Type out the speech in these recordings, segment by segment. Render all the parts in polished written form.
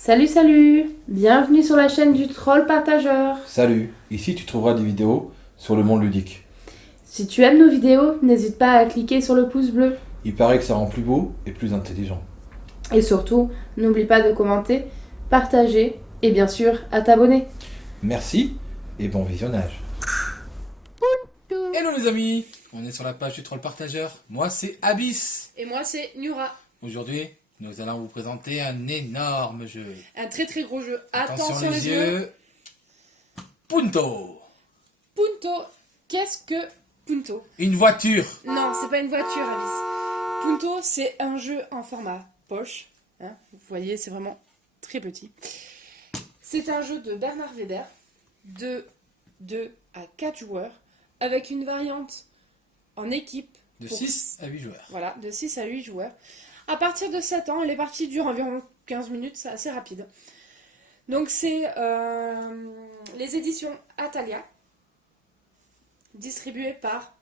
Salut, salut! Bienvenue sur la chaîne du Troll Partageur. Salut, ici tu trouveras des vidéos sur le monde ludique. Si tu aimes nos vidéos, n'hésite pas à cliquer sur le pouce bleu. Il paraît que ça rend plus beau et plus intelligent. Et surtout, n'oublie pas de commenter, partager et bien sûr à t'abonner. Merci et bon visionnage. Hello les amis, on est sur la page du Troll Partageur. Moi c'est Abyss. Et moi c'est Nura. Aujourd'hui, nous allons vous présenter un énorme jeu. Un très très gros jeu. Attention les yeux. Punto. Punto, qu'est-ce que Punto? Une voiture. Non, c'est pas une voiture, Alice. Punto, c'est un jeu en format poche. Hein, vous voyez, c'est vraiment très petit. C'est un jeu de Bernard Weber, de 2 à 4 joueurs, avec une variante en équipe. De pour- 6 à 8 joueurs. Voilà, de 6 à 8 joueurs. À partir de 7 ans, les parties durent environ 15 minutes, c'est assez rapide. Donc c'est les éditions Atalia, distribuées par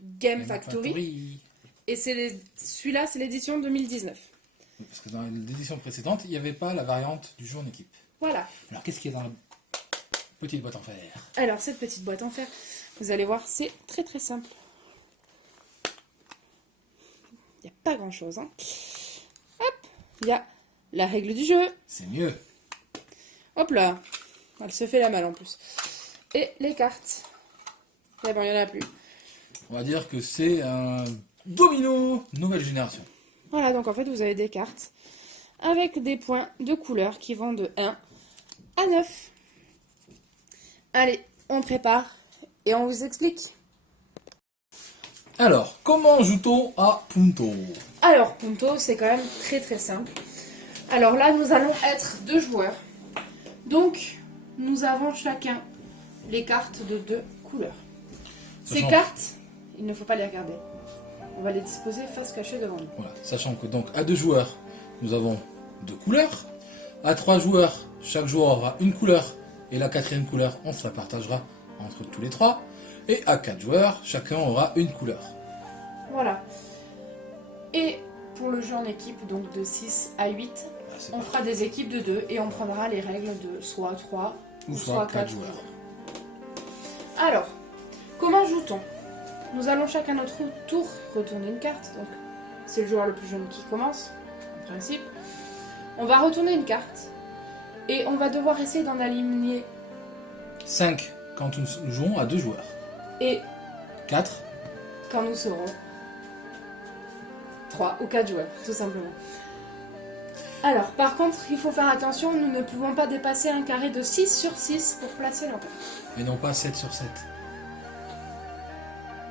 Game Factory. Et celui-là, c'est l'édition 2019. Oui, parce que dans l'édition précédente, il n'y avait pas la variante du jeu en équipe. Voilà. Alors qu'est-ce qu'il y a dans la petite boîte en fer? Alors, cette petite boîte en fer, vous allez voir, c'est très très simple. Il n'y a pas grand-chose. Hein. Hop, il y a la règle du jeu. C'est mieux. Hop là, elle se fait la malle en plus. Et les cartes. Mais bon, il n'y en a plus. On va dire que c'est un domino nouvelle génération. Voilà, donc en fait, vous avez des cartes avec des points de couleur qui vont de 1 à 9. Allez, on prépare et on vous explique. Alors, comment joue-t-on à Punto? Alors, Punto, c'est quand même très très simple. Alors là, nous allons être 2 joueurs. Donc, nous avons chacun les cartes de 2 couleurs. Ces Sachant- cartes, il ne faut pas les regarder. On va les disposer face cachée devant nous. Voilà, sachant que donc à 2 joueurs, nous avons 2 couleurs. À 3 joueurs, chaque joueur aura une couleur. Et la 4e couleur, on se la partagera entre tous les 3. Et à 4 joueurs, chacun aura une couleur. Voilà. Et pour le jeu en équipe, donc de 6 à 8, Voilà, c'est on parti. fera des équipes de 2 et on prendra les règles de soit 3 Ou ou soit soit 4 4 joueurs. joueurs. Alors, comment joue-t-on? Nous allons chacun notre tour retourner une carte. Donc, c'est le joueur le plus jeune qui commence, en principe. On va retourner une carte et on va devoir essayer d'en aligner 5 quand nous jouons à 2 joueurs. et 4, quand nous serons 3 ou 4 joueurs, tout simplement. Alors, par contre, il faut faire attention, nous ne pouvons pas dépasser un carré de 6 sur 6 pour placer nos cartes. et non pas 7 sur 7.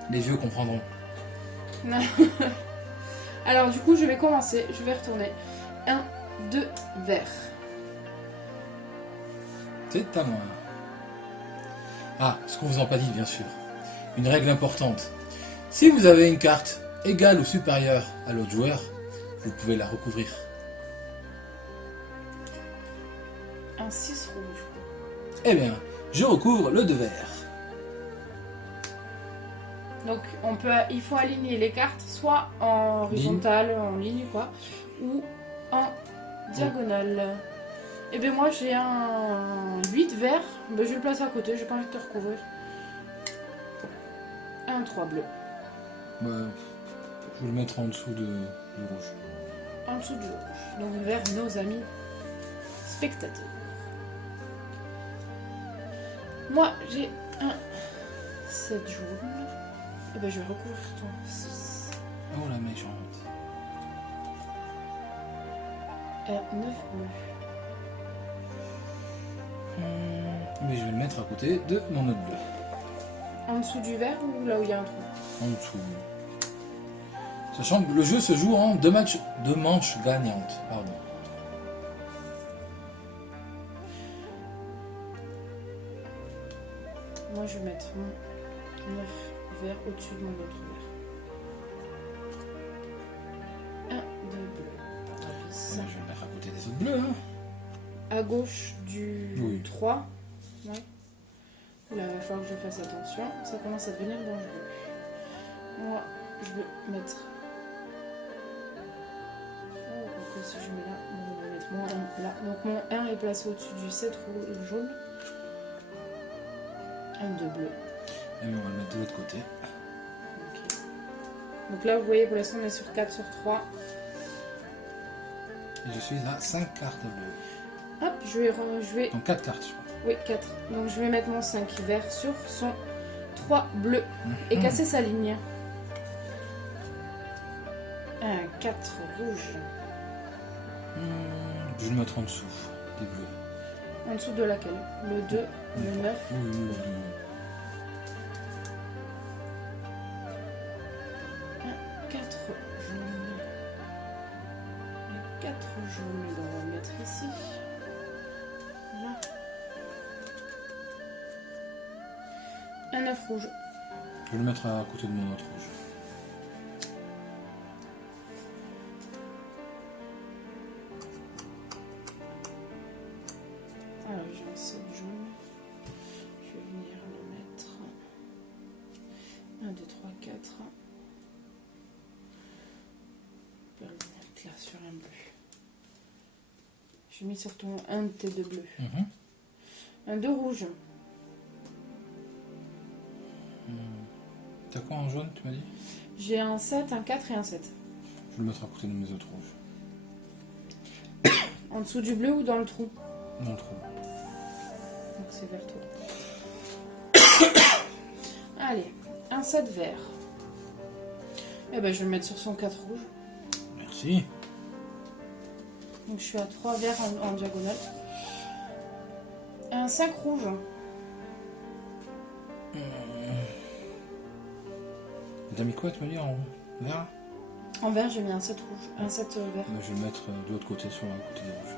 Les vieux comprendront. Alors, du coup, je vais commencer, je vais retourner 1, 2 vert. C'est à moi. Ah, ce qu'on vous en pas dit, bien sûr. Une règle importante. Si vous avez une carte égale ou supérieure à l'autre joueur, vous pouvez la recouvrir. Un 6 rouge. Eh bien, je recouvre le 2 vert. Donc, il faut aligner les cartes soit en horizontale, en ligne, quoi, ou en diagonale. Et bien, moi, j'ai un 8 vert. Ben, je vais le placer à côté, j'ai pas envie de te recouvrir. Un 3 bleu. Bah, je vais le mettre en dessous du rouge. En dessous du rouge. Donc, vers nos amis spectateurs. Moi, j'ai un 7 jaune. Et ben, je vais recouvrir ton 6. Oh la méchante. Un 9 bleu. Mais je vais le mettre à côté de mon autre bleu. En dessous du vert ou là où il y a un trou? En dessous. Sachant que le jeu se joue en deux manches gagnantes. Pardon. Moi, je vais mettre mon 9 vert au-dessus de mon autre vert. 1, 2 bleu. Tapis. Moi, je vais le mettre à côté des autres bleus. Hein. À gauche du Oui. 3. Ouais. Là, il va falloir que je fasse attention. Ça commence à devenir dangereux. Moi, je vais mettre... Oh, pourquoi si je mets là, on va mettre moins 1 là. Donc mon 1 est placé au-dessus du 7 jaune. Un 2 bleu. Et on va le mettre de l'autre côté. Ok. Donc là, vous voyez, pour l'instant, on est sur 4 sur 3. Et je suis à 5 cartes bleues. Hop, je vais... Donc 4 cartes, je crois. Oui, 4. Donc je vais mettre mon 5 vert sur son 3 bleu et casser sa ligne. Un 4 rouge. Je vais le mettre en dessous des bleus. En dessous de laquelle? Le 2, le 9. Oui, oui, oui. Un 4 jaune. Un 4 jaune, on va le mettre ici. Là. Un 9 rouge. Je vais le mettre à côté de mon autre rouge. Alors j'ai un 7 jaune. Je vais venir le mettre. 1, 2, 3, 4. Je vais le mettre là sur un bleu. J'ai mis sur ton 1 de tes 2 bleus. Un 2 rouge. T'as quoi en jaune, tu m'as dit? J'ai un 7, un 4 et un 7. Je vais le mettre à côté de mes autres rouges. En dessous du bleu ou dans le trou? Dans le trou. Donc c'est vers toi. Allez, un 7 vert. Et ben je vais le mettre sur son 4 rouge. Merci. Donc je suis à 3 verts en diagonale. Un 5 rouge. T'as mis quoi, tu m'as dit, en vert? En vert, j'ai mis un 7 rouge. Un 7 vert. Je vais le mettre de l'autre côté, sur le côté des rouges.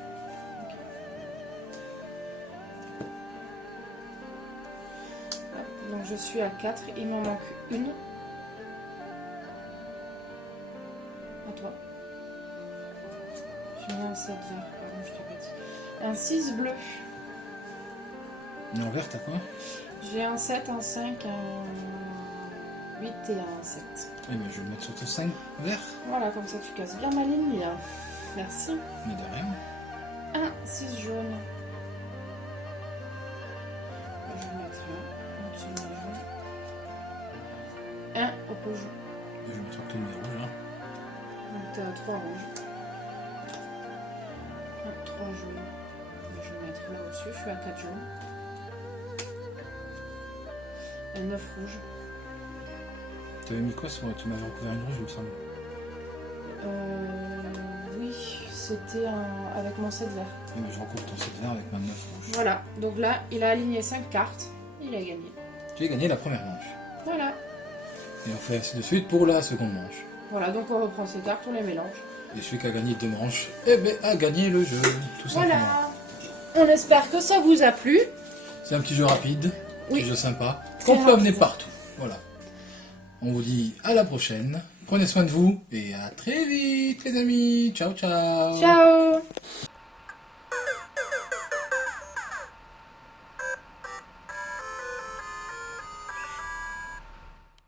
Hop, donc je suis à 4. Il m'en manque une. À toi. J'ai mis un 7 vert. Pardon, je répète. Un 6 bleu. Et en vert, t'as quoi? J'ai un 7, un 5, un 8 et un 7. Eh ben, je vais le mettre sur ton 5 vert. Voilà, comme ça tu casses bien ma ligne. Merci. Mais de rien. Un 6 jaune. Je vais mettre là, en dessous de mes jaune. Un rouge. Je vais mettre à côté de mes rouges, là. Donc tu as 3 rouges. 3 jaunes. Je vais mettre là au-dessus. Je suis à 4 jaunes. Un 9 rouge. T'avais mis quoi sur... Tu m'avais recouvert une rouge, il me semble. Oui, c'était avec mon 7 vert. Eh ben, je recouvre ton 7 vert avec ma 9 rouge. Voilà, donc là, il a aligné 5 cartes. Il a gagné. J'ai gagné la première manche. Voilà. Et on fait ainsi de suite pour la seconde manche. Voilà, donc on reprend ces cartes, on les mélange. Et celui qui a gagné 2 manches, eh ben, a gagné le jeu, tout simplement. Voilà. On espère que ça vous a plu. C'est un petit jeu rapide, un Oui. petit jeu sympa, Très qu'on peut amener rapide. partout. Voilà. On vous dit à la prochaine. Prenez soin de vous et à très vite, les amis. Ciao, ciao. Ciao.